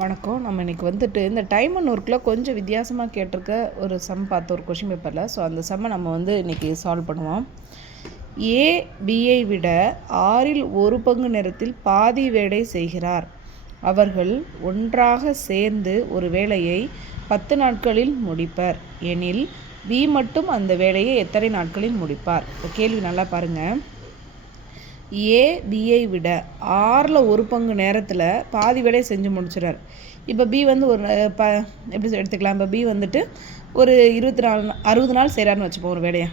வணக்கம். நம்ம இன்றைக்கி இந்த டைம் அண்ட் ஒர்க்கில் கொஞ்சம் வித்தியாசமாக கேட்டிருக்க ஒரு சம் பார்த்த ஒரு கொஷின் பேப்பரில். ஸோ அந்த சம்மை நம்ம இன்றைக்கி சால்வ் பண்ணுவோம். ஏ பியை விட 1/6 நேரத்தில் பாதி வேலை செய்கிறார். அவர்கள் ஒன்றாக சேர்ந்து ஒரு வேலையை 10 நாட்களில் முடிப்பர் எனில் பி மட்டும் அந்த வேலையை எத்தனை நாட்களில் முடிப்பார்? கேள்வி நல்லா பாருங்கள். ஏ பியை விட 1/6 நேரத்தில் பாதி வேலையை செஞ்சு முடிச்சிடார். இப்போ பி ஒரு எப்படி எடுத்துக்கலாம்? இப்போ பி ஒரு 60 நாள் செய்கிறாருன்னு வச்சுப்போம் ஒரு வேலையை.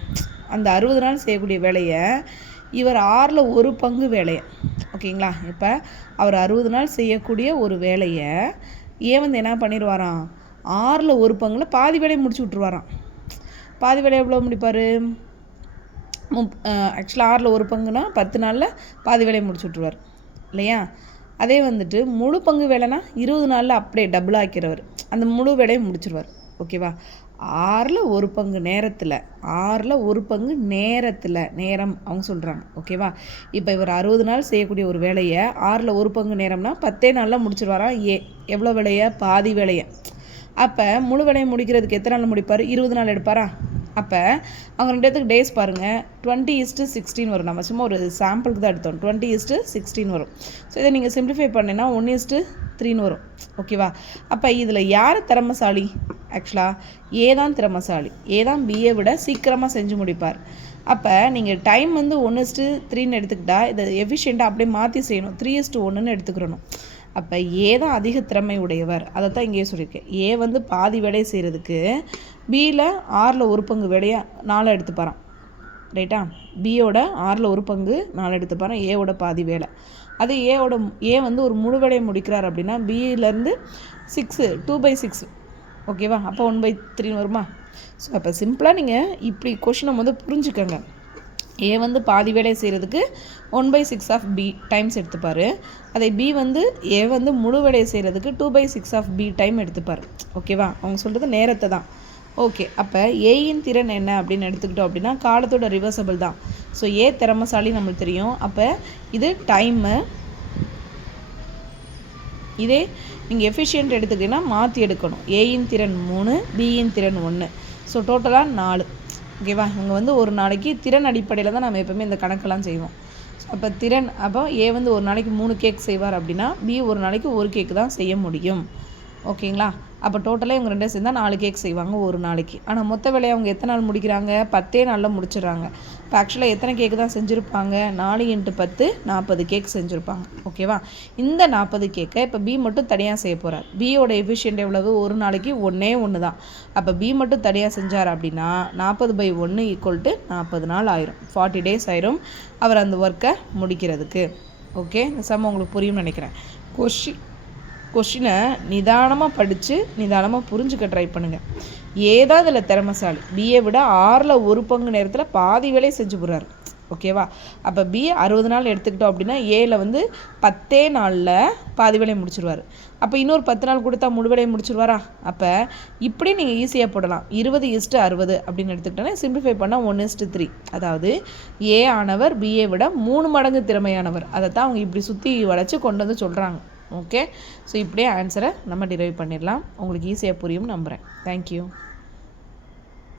அந்த 60 நாள் செய்யக்கூடிய வேலையை இவர் 1/6 வேலையை, ஓகேங்களா? இப்போ அவர் 60 நாள் செய்யக்கூடிய ஒரு வேலையை ஏ என்ன பண்ணிடுவாராம்? 1/6 பாதி வேலையை முடிச்சு விட்ருவாராம். பாதி வேலையை எவ்வளோ முடிப்பார்? ஆக்சுவலாக 1/6 10 நாளில் பாதி வேலையை முடிச்சு விட்ருவார் இல்லையா? அதே முழு பங்கு வேலைனா 20 நாளில் அப்படியே டபுள் ஆக்கிறவர் அந்த முழு வேலையை முடிச்சிருவார். ஓகேவா? 1/6 நேரத்தில் 1/6 நேரத்தில் நேரம் அவங்க சொல்கிறாங்க. ஓகேவா? இப்போ இவர் 60 நாள் செய்யக்கூடிய ஒரு வேலையை 1/6 நேரம்னா 10 நாளில் முடிச்சிருவாராம். எவ்வளோ வேலையை? பாதி வேலையை. அப்போ முழு வேலையை முடிக்கிறதுக்கு எத்தனை நாள் முடிப்பார்? 20 நாள் எடுப்பாரா? அப்போ அவங்க 2 பேத்துக்கு டேஸ் பாருங்கள். 20:16 வரும். நம்ம சும்மா ஒரு சாம்பிளுக்கு தான் எடுத்தோம். 20:16 வரும். ஸோ இதை நீங்கள் சிம்பிளிஃபை பண்ணினா 1:3 வரும். ஓகேவா? அப்போ இதில் யார் திறமசாலி? ஆக்சுவலாக ஏ தான் திறமசாலி. ஏ தான் பிஏ விட சீக்கிரமாக செஞ்சு முடிப்பார். அப்போ நீங்கள் டைம் 1:3 எடுத்துக்கிட்டால் இதை எஃபிஷியண்ட்டாக அப்படியே மாற்றி செய்யணும். 3:1 எடுத்துக்கிறணும். அப்போ ஏ தான் அதிக திறமை உடையவர். அதை தான் இங்கேயே சொல்லியிருக்கேன். ஏ பாதி வேலையை செய்கிறதுக்கு பியில் 1/6 வேலையை 4 எடுத்துப்பாரான். ரைட்டா? பியோட 1/6 4 எடுத்துப்பாரான். ஏவோட பாதி வேலை. அது ஏ ஒரு முழு வேலையை முடிக்கிறார் அப்படின்னா பியிலேருந்து 2/6. ஓகேவா? அப்போ 1/3 வருமா? ஸோ அப்போ சிம்பிளாக நீங்கள் இப்படி கொஷினை புரிஞ்சுக்கோங்க. ஏ பாதி வேலையை செய்கிறதுக்கு 1/6 ஆஃப் பி டைம்ஸ் எடுத்துப்பார். அதை பி ஏ முழு வேலையை செய்கிறதுக்கு 2/6 ஆஃப் பி டைம் எடுத்துப்பார். ஓகேவா? அவங்க சொல்கிறது நேரத்தை தான். ஓகே. அப்போ ஏயின் திறன் என்ன அப்படின்னு எடுத்துக்கிட்டோம் அப்படின்னா காலத்தோட ரிவர்சபிள் தான். ஸோ ஏ திறமசாலி நம்மளுக்கு தெரியும். அப்போ இது டைமு. இதே நீங்கள் எஃபிஷியன்ட் எடுத்துக்கிட்டிங்கன்னா மாற்றி எடுக்கணும். ஏயின் திறன் 3, பியின் திறன் 1. ஸோ டோட்டலாக 4. ஓகேவா? இவங்க ஒரு நாளைக்கு திறன் அடிப்படையில் தான் நம்ம எப்போவுமே இந்த கணக்கெல்லாம் செய்வோம். ஸோ அப்போ திறன், அப்போ ஏ ஒரு நாளைக்கு 3 கேக் செய்வார் அப்படின்னா பி ஒரு நாளைக்கு 1 கேக்கு தான் செய்ய முடியும். ஓகேங்களா? அப்போ டோட்டலாக இவங்க 2 சேர்ந்தால் 4 கேக் செய்வாங்க ஒரு நாளைக்கு. ஆனால் மொத்த வேலையை அவங்க எத்தனை நாள் முடிக்கிறாங்க? 10 நாளில் முடிச்சிடுறாங்க. இப்போ ஆக்சுவலாக எத்தனை கேக்கு தான் செஞ்சுருப்பாங்க? 4 × 10 40 கேக் செஞ்சுருப்பாங்க. ஓகேவா? இந்த 40 கேக்கை இப்போ பி மட்டும் தனியாக செய்ய போகிறார். பியோட எஃபிஷியன்ட் எவ்வளவு? ஒரு நாளைக்கு 1 தான். அப்போ பி மட்டும் தனியாக செஞ்சார் அப்படின்னா 40/1 = 40 நாள் ஆயிரும். 40 days ஆயிரும் அவர் அந்த ஒர்க்கை முடிக்கிறதுக்கு. ஓகே? இந்த சம் உங்களுக்கு புரியும்னு நினைக்கிறேன். கொஷினை நிதானமாக படித்து நிதானமாக புரிஞ்சுக்க ட்ரை பண்ணுங்கள். ஏதாவது இதில் திறமசாலி. பிஏ விட 1/6 நேரத்தில் பாதி வேலையை செஞ்சு போடுறாரு. ஓகேவா? அப்போ பி 60 நாள் எடுத்துக்கிட்டோம் அப்படின்னா ஏல 10 நாளில் பாதி வேலையை முடிச்சிருவார். அப்போ இன்னொரு 10 நாள் கொடுத்தா முழு வேலையை முடிச்சிருவாரா? அப்போ இப்படி நீங்கள் ஈஸியாக போடலாம். 20:60 அப்படின்னு எடுத்துக்கிட்டோன்னா சிம்பிளிஃபை பண்ணால் 1:3. அதாவது ஏ ஆனவர் பிஏ விட 3 மடங்கு திறமையானவர். அதை தான் அவங்க இப்படி சுற்றி வளைச்சி கொண்டு சொல்கிறாங்க. ஓகே? ஸோ இப்படியே ஆன்சரை நம்ம டிரைவ் பண்ணிடலாம். உங்களுக்கு ஈஸியாக புரியும் நம்புகிறேன். தேங்க்யூ.